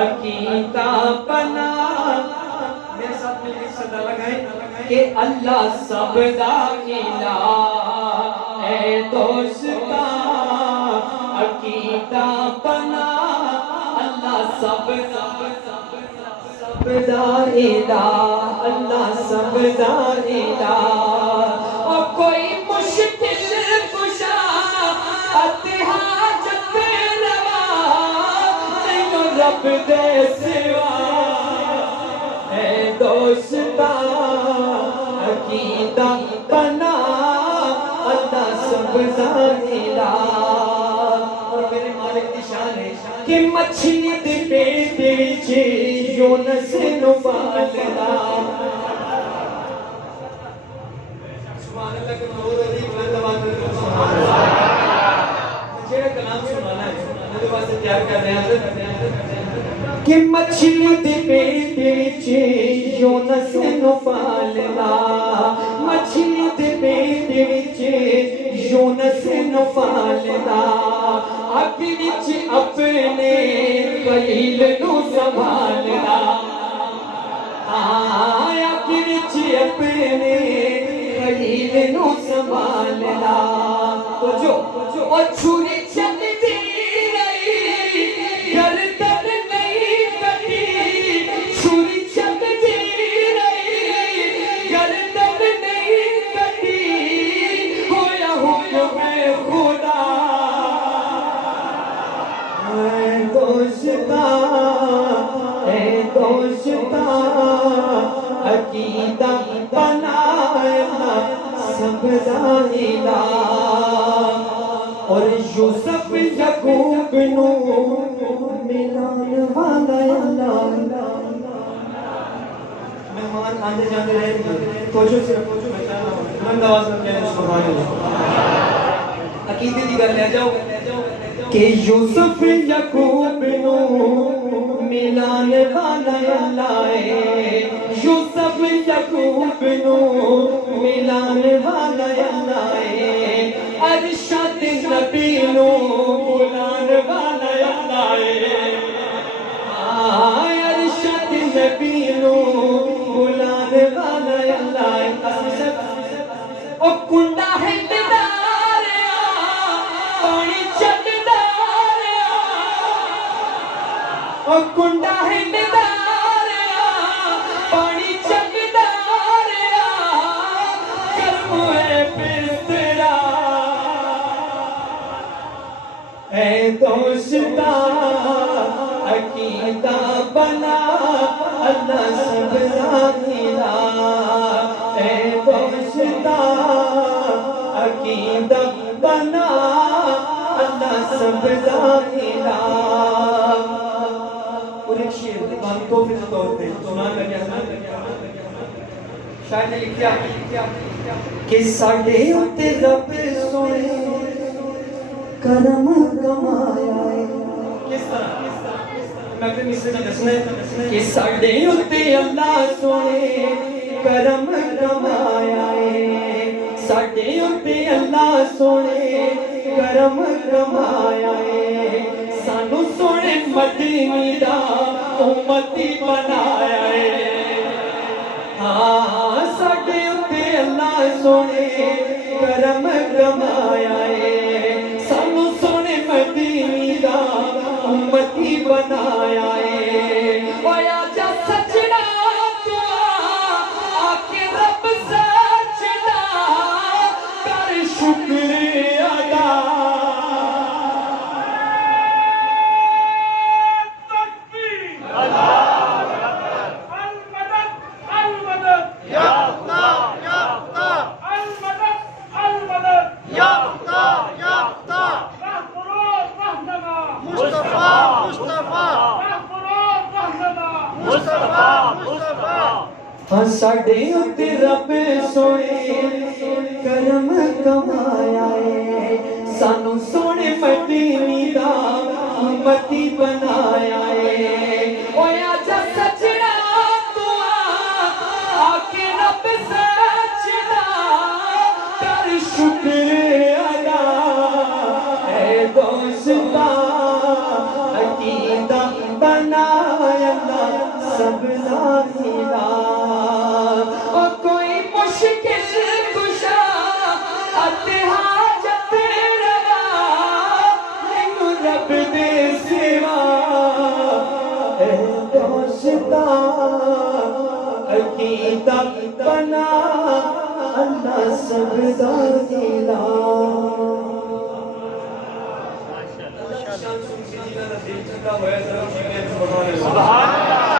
عقیدہ بنا. میرے ساتھ مل کے صدا لگائیں کہ اللہ سب دا الہ اے دوستا عقیدہ بنا. اللہ سب دا الہ اللہ سب دا الہ. اور کوئی مشکل کشا حاجت روا نہیں رب دے سوا اے دوستا عقیدہ بنا. اللہ سب دا الہ. اور میرے مالک دی شان ہے کہ مچھلی دے پیٹ وچ یونس نو پالنا. سبحان اللہ کے نور دی بلند آواز میں سبحان اللہ. جڑا کلام سنانا ہے میرے واسطے تیار کر رہے ہیں کہ مچھلی دے پیٹ وچ یونس نو پالنا. مچھلی دے پیٹ وچ یونس نو پالنا. اگ وچ اپنے خلیل نو سنبھالنا. اگ وچ اپنے خلیل نو سنبھالنا. تو جو اور چھری چلتی رہی گردن نہیں کٹی. چھری چلتی رہی گردن نہیں کٹی. ہویا حکم خدا اے دوستا اے دوستا عقیدہ بنا سب دا الہ. اور یوسف یعقوب نو ملان والا اللہ. مہمان آندے جاندے رہے توجہ سے بلند آواز میں کہنے سبحان اللہ. عقیدے دی گل لے جاؤ کہ یوسف یعقوب نو ملان والا اللہ ہے. یوسف یعقوب نو ملان والا اللہ ہے. ارشد نبی نو بلان والا اللہ ہے. ارشد نبی نو بلان والا اللہ ہے. او کنڈا ہے پانی چکداریا. او کنڈا ہے پانی چکداریا. کرم ہے بسترا اے دوستا عقیدہ بنا. اللہ سب دا الہ اے دوستا عقیدہ بنا. اللہ سب دا الہ. اور ایک شعر بات تو پھر طور پہ سنا کر شاعر نے لکھا کہ ساڈے اُتے رب سونے کرم کمایا ہے. کس طرح میں اپنے مصرے میں دسنا ہے کہ ساڈے اُتے اللہ سونے کرم کمایا ہے. ساڈے اُتے اللہ سونے کرم کمایا ہے. سانو سونے مدینے دا امتی بنایا ہے. ساڈے اُتے اللہ سونے کرم کمایا ہے. سانو سونے مدینے دا امتی بنایا ہے. آیا جا سجنا آ کے رب سجدہ کر شکر ادا. ساڈے اُتے رب سونے کرم کمایا ہے. سانو سونے مدینے دا امتی بنایا ہے. اویا جا سجنا تو آ کے رب سجدہ کر شکر ادا. اے دوستا عقیدہ بنا سب لا الہ او کوئی مشکل کشا اتے حاجت روا مینوں رب دے سوا اے دوستا عقیدہ بنا اللہ سب دا